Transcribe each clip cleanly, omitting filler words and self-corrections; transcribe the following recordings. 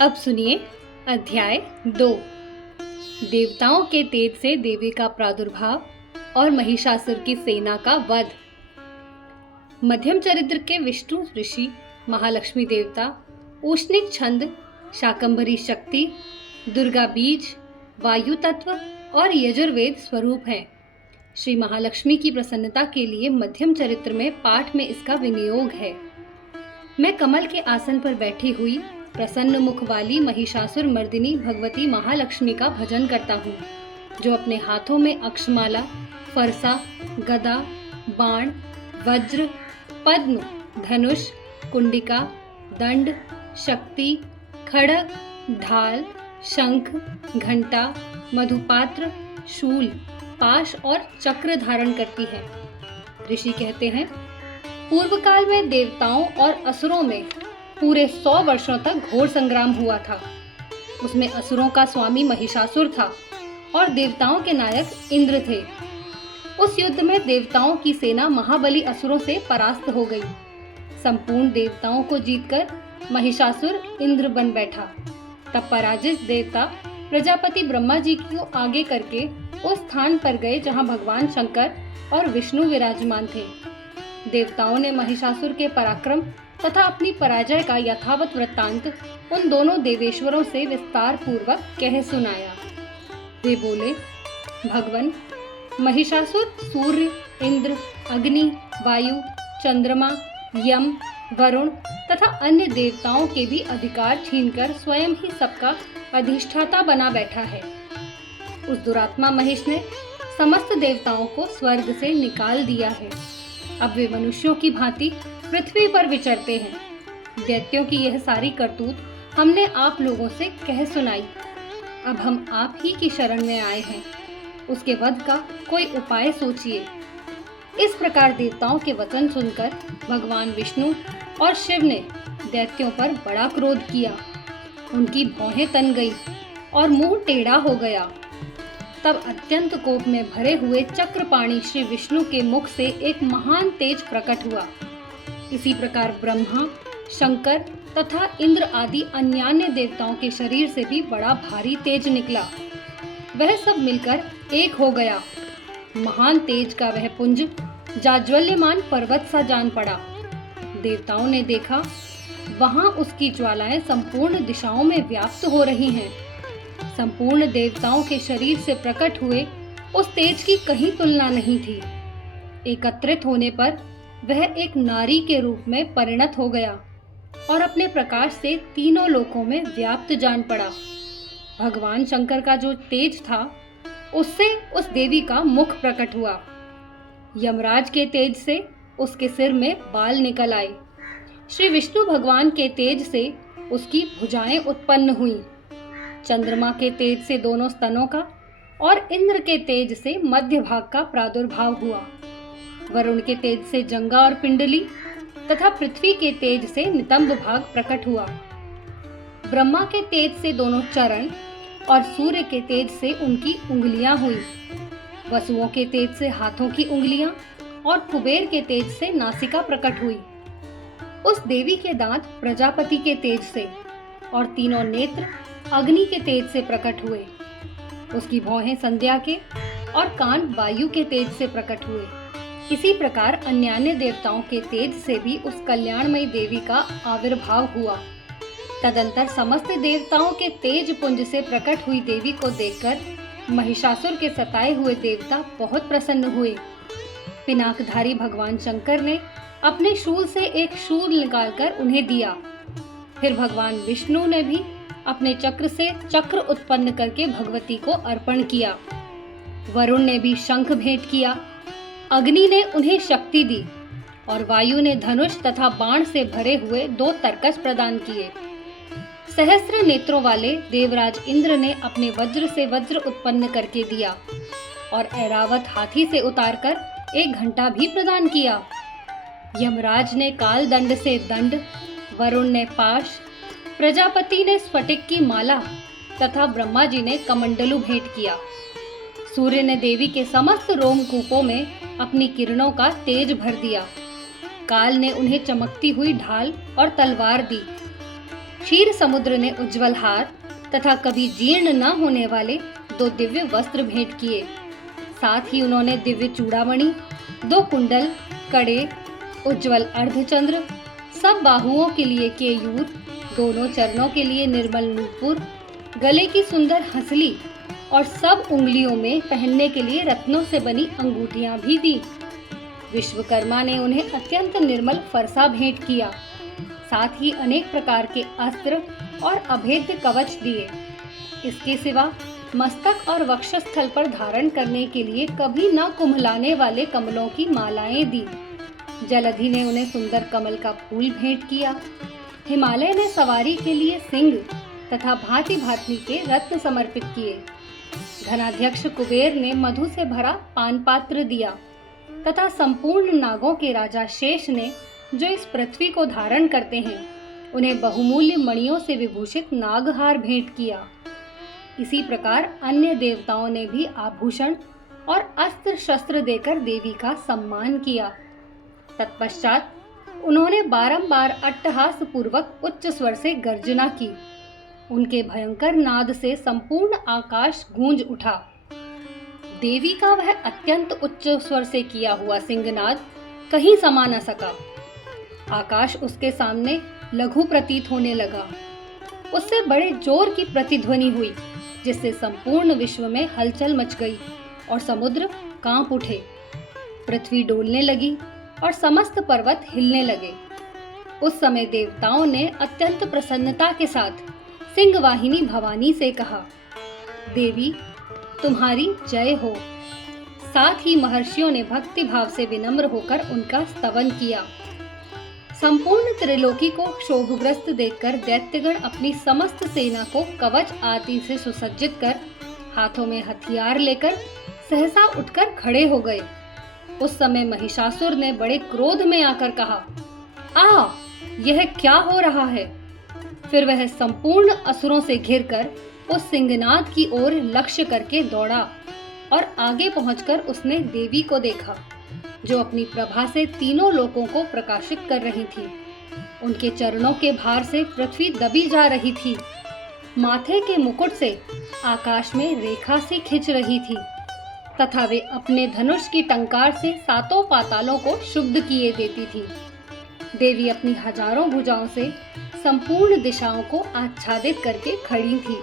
अब सुनिए अध्याय 2। देवताओं के तेज से देवी का प्रादुर्भाव और महिषासुर की सेना का वध। मध्यम चरित्र के विष्णु ऋषि, महालक्ष्मी देवता, उष्णिक छंद, शाकंभरी शक्ति, दुर्गा बीज, वायु तत्व और यजुर्वेद स्वरूप हैं। श्री महालक्ष्मी की प्रसन्नता के लिए मध्यम चरित्र में पाठ में इसका विनियोग है। मैं कमल के आसन पर बैठी हुई प्रसन्न मुख वाली महिषासुर मर्दिनी भगवती महालक्ष्मी का भजन करता हूँ, जो अपने हाथों में अक्षमाला, फरसा, गदा, बाण, वज्र, पद्म, धनुष, कुंडिका, दंड, शक्ति, खड्ग, ढाल, शंख, घंटा, मधुपात्र, शूल, पाश और चक्र धारण करती है। ऋषि कहते हैं, पूर्व काल में देवताओं और असुरों में पूरे 100 वर्षों तक घोर संग्राम हुआ था। उसमें असुरों का स्वामी महिषासुर था और देवताओं के नायक इंद्र थे। उस युद्ध में देवताओं की सेना महाबली असुरों से परास्त हो गई। संपूर्ण देवताओं को जीतकर महिषासुर इंद्र बन बैठा। तब पराजित देवता प्रजापति ब्रह्मा जी को आगे करके उस स्थान पर गए जहां भगवान शंकर और विष्णु विराजमान थे। देवताओं ने महिषासुर के पराक्रम तथा अपनी पराजय का यथावत वृत्तांत उन दोनों देवेश्वरों से विस्तार पूर्वक कह सुनाया। वे बोले, भगवन, महिषासुर सूर्य, इंद्र, अग्नि, वायु, चंद्रमा, यम, वरुण तथा अन्य देवताओं के भी अधिकार छीनकर स्वयं ही सबका अधिष्ठाता बना बैठा है। उस दुरात्मा महेश ने समस्त देवताओं को स्वर्ग से निकाल दिया है। अब वे मनुष्यों की भांति पृथ्वी पर विचरते हैं। दैत्यों की यह सारी करतूत हमने आप लोगों से कह सुनाई। अब हम आप ही की शरण में आए हैं। उसके वध का कोई उपाय सोचिए। इस प्रकार देवताओं के वचन सुनकर भगवान विष्णु और शिव ने दैत्यों पर बड़ा क्रोध किया। उनकी भौहें तन गई और मुंह टेढ़ा हो गया। तब अत्यंत कोप में भरे हुए चक्रपाणी श्री विष्णु के मुख से एक महान तेज प्रकट हुआ। इसी प्रकार ब्रह्मा, शंकर तथा इंद्र आदि अन्यान्य देवताओं के शरीर से भी बड़ा भारी तेज निकला। वह सब मिलकर एक हो गया। महान तेज का वह पुंज जाज्वल्यमान पर्वत सा जान पड़ा। देवताओं ने देखा, वहां उसकी ज्वालाएं संपूर्ण दिशाओं में व्याप्त हो रही हैं। संपूर्ण देवताओं के शरीर से प्रकट हुए उस तेज की कहीं तुलना नहीं थी। एकत्रित होने पर वह एक नारी के रूप में परिणत हो गया और अपने प्रकाश से तीनों लोकों में व्याप्त जान पड़ा। भगवान शंकर का जो तेज था, उससे उस देवी का मुख प्रकट हुआ। यमराज के तेज से उसके सिर में बाल निकल आए। श्री विष्णु भगवान के तेज से उसकी भुजाएं उत्पन्न हुई। चंद्रमा के तेज से दोनों स्तनों का और इंद्र के तेज से मध्य भाग का प्रादुर्भाव हुआ। वरुण के तेज से जंगा और पिंडली तथा पृथ्वी के तेज से नितंब भाग प्रकट हुआ। ब्रह्मा के तेज से दोनों चरण और सूर्य के तेज से उनकी उंगलियां हुई। वसुओं के तेज से हाथों की उंगलियां और कुबेर के तेज से नासिका प्रकट हुई। उस देवी के दांत प्रजापति के तेज से और तीनों नेत्र अग्नि के तेज से प्रकट हुए। उसकी भौहें संध्या के और कान वायु के तेज से प्रकट हुए। इसी प्रकार अन्यान्य देवताओं के तेज से भी उस कल्याणमयी देवी का आविर्भाव हुआ। तदंतर समस्त देवताओं के तेज पुंज से प्रकट हुई देवी को देखकर महिषासुर के सताए हुए देवता बहुत प्रसन्न हुए। पिनाकधारी भगवान शंकर ने अपने शूल से एक शूल निकालकर उन्हें दिया। फिर भगवान विष्णु ने भी अपने चक्र से चक्र उत्पन्न करके भगवती को अर्पण किया। वरुण ने भी शंख भेंट किया। अग्नि ने उन्हें शक्ति दी और वायु ने धनुष तथा बाण से भरे हुए 2 तरकस प्रदान किए। सहस्त्र नेत्रों वाले देवराज इंद्र ने अपने वज्र से वज्र उत्पन्न करके दिया और ऐरावत हाथी से उतारकर एक घंटा भी प्रदान किया। यमराज ने काल दंड से दंड, वरुण ने पाश, प्रजापति ने स्फटिक की माला तथा ब्रह्मा जी ने कमंडलू भेंट किया। सूर्य ने देवी के समस्त रोमकूपों में अपनी किरणों का तेज भर दिया। काल ने उन्हें चमकती हुई ढाल और तलवार दी। क्षीर समुद्र ने उज्जवल हार तथा कभी जीर्ण न होने वाले 2 दिव्य वस्त्र भेंट किए। साथ ही उन्होंने दिव्य चूड़ामणि, 2 कुंडल, कड़े, उज्जवल अर्धचंद्र, सब बाहुओं के लिए केयूर, दोनों चरणों के लिए निर्मल नूपुर, गले की सुंदर हंसली और सब उंगलियों में पहनने के लिए रत्नों से बनी अंगूठियां भी दी। विश्वकर्मा ने उन्हें अत्यंत निर्मल फरसा भेंट किया। साथ ही अनेक प्रकार के अस्त्र और अभेद्य कवच दिए। इसके सिवा मस्तक और वक्षस्थल पर धारण करने के लिए कभी न कुम्हलाने वाले कमलों की मालाएं दी। जलधि ने उन्हें सुंदर कमल का फूल भेंट किया। हिमालय ने सवारी के लिए सिंह तथा भांति भांति के रत्न समर्पित किए। धनाध्यक्ष कुबेर ने मधु से भरा पान पात्र दिया तथा संपूर्ण नागों के राजा शेष ने, जो इस पृथ्वी को धारण करते हैं, उन्हें बहुमूल्य मणियों से विभूषित नागहार भेंट किया। इसी प्रकार अन्य देवताओं ने भी आभूषण और अस्त्र शस्त्र देकर देवी का सम्मान किया। तत्पश्चात उन्होंने बारंबार अट्टहास पूर्वक उच्च स्वर से गर्जना की। उनके भयंकर नाद से संपूर्ण आकाश गूंज उठा। देवी का वह अत्यंत उच्च स्वर से किया हुआ सिंहनाद कहीं समा न सका। आकाश उसके सामने लघु प्रतीत होने लगा। उससे बड़े जोर की प्रतिध्वनि हुई, जिससे संपूर्ण विश्व में हलचल मच गई और समुद्र कांप उठे। पृथ्वी डोलने लगी और समस्त पर्वत हिलने लगे। उस समय देवताओं ने अत्यंत प्रसन्नता के साथ सिंहवाहिनी भवानी से कहा, देवी तुम्हारी जय हो। साथ ही महर्षियों ने भक्ति भाव से विनम्र होकर उनका स्तवन किया। संपूर्ण त्रिलोकी को क्षोभग्रस्त देखकर दैत्यगण अपनी समस्त सेना को कवच आदि से सुसज्जित कर हाथों में हथियार लेकर सहसा उठकर खड़े हो गए। उस समय महिषासुर ने बड़े क्रोध में आकर कहा, यह क्या हो रहा है? फिर वह संपूर्ण असुरों से घिरकर उस सिंहनाद की ओर लक्ष्य करके दौड़ा और आगे पहुंचकर उसने देवी को देखा, जो अपनी प्रभा से तीनों लोकों को प्रकाशित कर रही थी। उनके चरणों के भार से पृथ्वी दबी जा रही थी। माथे के मुकुट से आकाश में रेखा सी खिंच रही थी तथा वे अपने धनुष की टंकार से 7 पातालों को शुद्ध किए देती थी। देवी अपनी हजारों भुजाओं से संपूर्ण दिशाओं को आच्छादित करके खड़ी थी।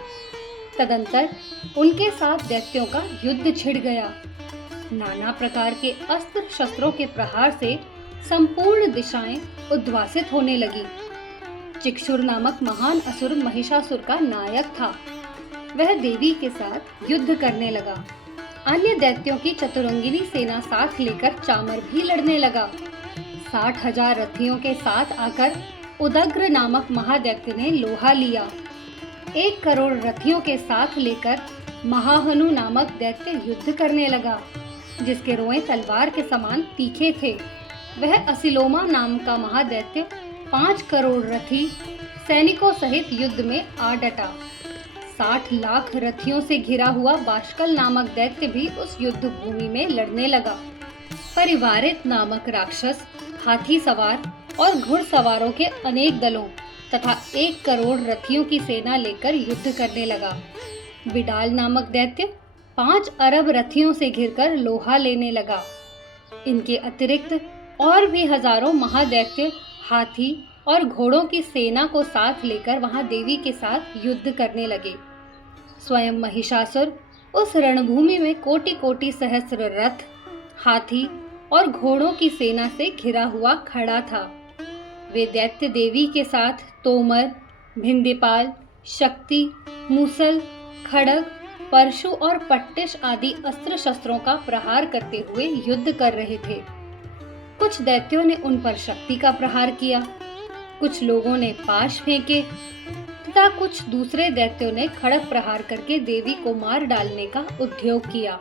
तदंतर उनके साथ दैत्यों का युद्ध छिड़ गया। नाना प्रकार के अस्त्र शस्त्रों के प्रहार से संपूर्ण दिशाएं उद्वासित होने लगी। चिक्षुर नामक महान असुर महिषासुर का नायक था। वह देवी के साथ युद्ध करने लगा। अन्य दैत्यों की चतुरंगिनी सेना साथ लेकर चामर भी लड़ने लगा। 60,000 रथियों के साथ आकर उदग्र नामक महादैत्य ने लोहा लिया। 1 करोड़ रथियों के साथ लेकर महाहनु नामक दैत्य युद्ध करने लगा, जिसके रोएं तलवार के समान तीखे थे। वह असिलोमा नाम का महादैत्य 5 करोड़ रथी सैनिकों सहित युद्ध में आ डटा। 60 लाख रथियों से घिरा हुआ बाष्कल नामक दैत्य भी उस युद्ध भूमि में लड़ने लगा। परिवारित नामक राक्षस हाथी सवार और घुड़सवारों के अनेक दलों तथा 1 करोड़ रथियों की सेना लेकर युद्ध करने लगा। बिडाल नामक दैत्य 5 अरब रथियों से घिरकर लोहा लेने लगा। इनके अतिरिक्त और भी हजारों महादैत्य हाथी और घोड़ों की सेना को साथ लेकर वहां देवी के साथ युद्ध करने लगे। स्वयं महिषासुर उस रणभूमि में कोटि कोटि सहस्र रथ, हाथी और घोड़ों की सेना से घिरा हुआ खड़ा था। वे दैत्य देवी के साथ तोमर, भिंदीपाल, शक्ति, मूसल, खड़ग, परशु और पट्टिश आदि अस्त्र शस्त्रों का प्रहार करते हुए युद्ध कर रहे थे। कुछ दैत्यों ने उन पर शक्ति का प्रहार किया, कुछ लोगों ने पाश फेंके तथा कुछ दूसरे दैत्यों ने खड़ग प्रहार करके देवी को मार डालने का उद्योग किया।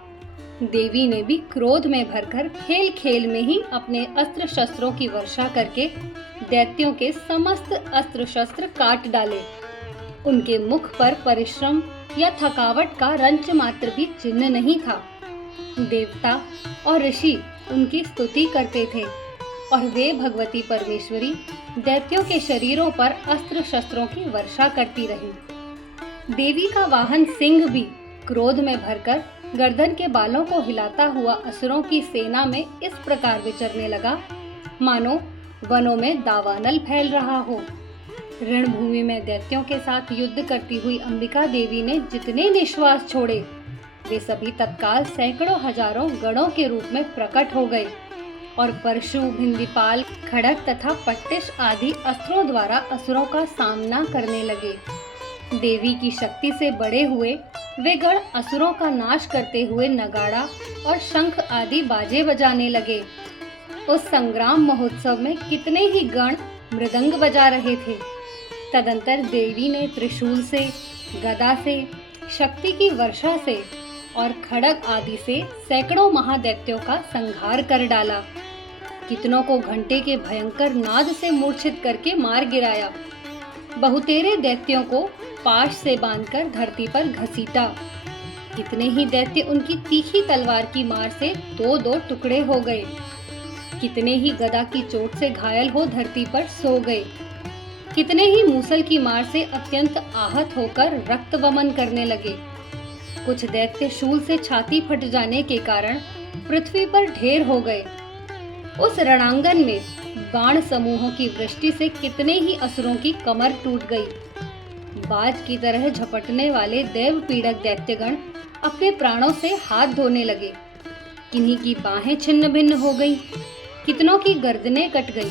देवी ने भी क्रोध में भरकर खेल खेल में ही अपने अस्त्र शस्त्रों की वर्षा करके दैत्यों के समस्त अस्त्र शस्त्र काट डाले। उनके मुख पर परिश्रम या थकावट का रंच मात्र भी चिन्ह नहीं था। देवता और ऋषि उनकी स्तुति करते थे। और वे भगवती परमेश्वरी दैत्यों के शरीरों पर अस्त्र शस्त्रों की वर्षा करती रही। देवी का वाहन सिंह भी क्रोध में भरकर गर्दन के बालों को हिलाता हुआ असुरों की सेना में इस प्रकार विचरने लगा, मानो वनों में दावानल फैल रहा हो। रणभूमि में दैत्यों के साथ युद्ध करती हुई अंबिका देवी ने जितने निश्वास छोड़े, वे सभी तत्काल सैकड़ों हजारों गणों के रूप में प्रकट हो गए और परशु, भिंदीपाल, खड़ग तथा पट्टिश आदि अस्त्रों द्वारा असुरों का सामना करने लगे। देवी की शक्ति से बड़े हुए वे गण असुरों का नाश करते हुए नगाड़ा और शंख आदि बाजे बजाने लगे। उस संग्राम महोत्सव में कितने ही गण मृदंग बजा रहे थे। तदंतर देवी ने त्रिशूल से, गदा से, शक्ति की वर्षा से और खड़ग आदि से सैकड़ों महादैत्यों का संहार कर डाला। कितनों को घंटे के भयंकर नाद से मूर्छित करके मार गिराया। बहुतेरे दैत्यों को पाश से बांधकर धरती पर घसीटा। कितने ही दैत्य उनकी तीखी तलवार की मार से दो दो टुकड़े हो गए। कितने ही गदा की चोट से घायल हो धरती पर सो गए। कितने ही मूसल की मार से अत्यंत आहत होकर रक्त वमन करने लगे। कुछ दैत्य शूल से छाती फट जाने के कारण पृथ्वी पर ढेर हो गए। उस रणांगन में बाण समूहों की वृष्टि से कितने ही असुरों की कमर टूट गई। बाज की तरह झपटने वाले देव पीड़क दैत्यगण अपने प्राणों से हाथ धोने लगे। किन्हीं की बाहें छिन्न भिन्न हो गई, कितनों की गर्दनें कट गई।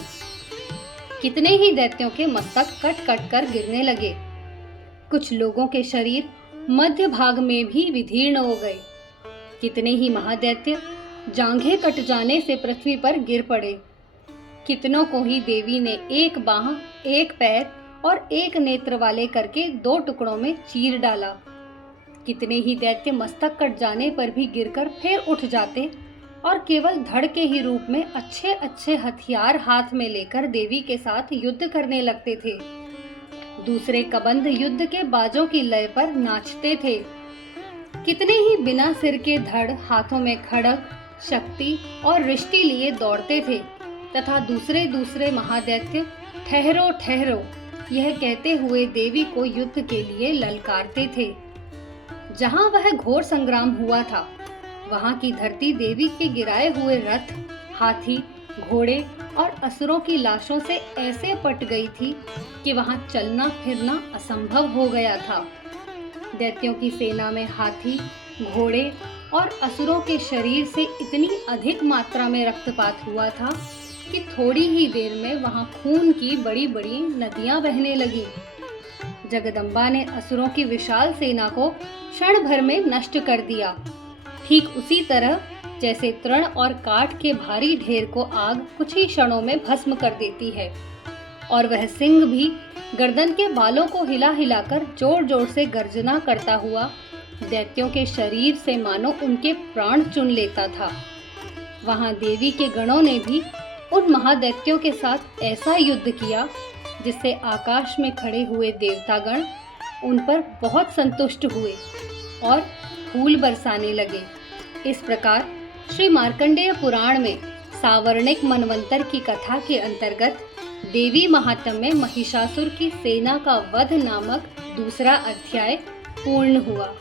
कितने ही दैत्यों के मस्तक कट कट कर गिरने लगे। कुछ लोगों के शरीर मध्य भाग में भी विदीर्ण हो गए। कितने ही महादैत्य जांघें कट जाने से पृथ्वी पर गिर पड़े। कितनों को ही देवी ने एक बाह, एक पैर और एक नेत्र वाले करके दो टुकड़ों में चीर डाला। कितने ही दैत्य मस्तक कट जाने पर भी गिरकर फिर उठ जाते और केवल धड़ के ही रूप में अच्छे अच्छे हथियार हाथ में लेकर देवी के साथ युद्ध करने लगते थे। दूसरे कबंध युद्ध के बाजों की लय पर नाचते थे। कितने ही बिना सिर के धड़ हाथों में खड़ग, शक्ति और रिष्टि लिए दौड़ते थे तथा दूसरे दूसरे महादैत्य ठहरो ठहरो यह कहते हुए देवी को युद्ध के लिए ललकारते थे। जहां वह घोर संग्राम हुआ था, वहां की धरती देवी के गिराए हुए रथ, हाथी, घोड़े और असुरों की लाशों से ऐसे पट गई थी कि वहां चलना फिरना असंभव हो गया था। दैत्यों की सेना में हाथी, घोड़े और असुरों के शरीर से इतनी अधिक मात्रा में रक्तपात हुआ था कि थोड़ी ही देर में वहां खून की बड़ी बड़ी नदियां बहने लगी। जगदम्बा ने असुरों की विशाल सेना को क्षण भर में नष्ट कर दिया। ठीक उसी तरह जैसे तृण और काठ के भारी ढेर को आग कुछ ही क्षणों में भस्म कर देती है। और वह सिंह भी गर्दन के बालों को हिला हिलाकर जोर जोर से गर्जना करता हुआ दैत्यों के शरीर से मानो उनके प्राण चुन लेता था। वहां देवी के गणों ने भी उन महादैत्यों के साथ ऐसा युद्ध किया जिससे आकाश में खड़े हुए देवतागण उन पर बहुत संतुष्ट हुए और फूल बरसाने लगे। इस प्रकार श्री मार्कंडेय पुराण में सावर्णिक मनवंतर की कथा के अंतर्गत देवी महात्म्य में महिषासुर की सेना का वध नामक दूसरा अध्याय पूर्ण हुआ।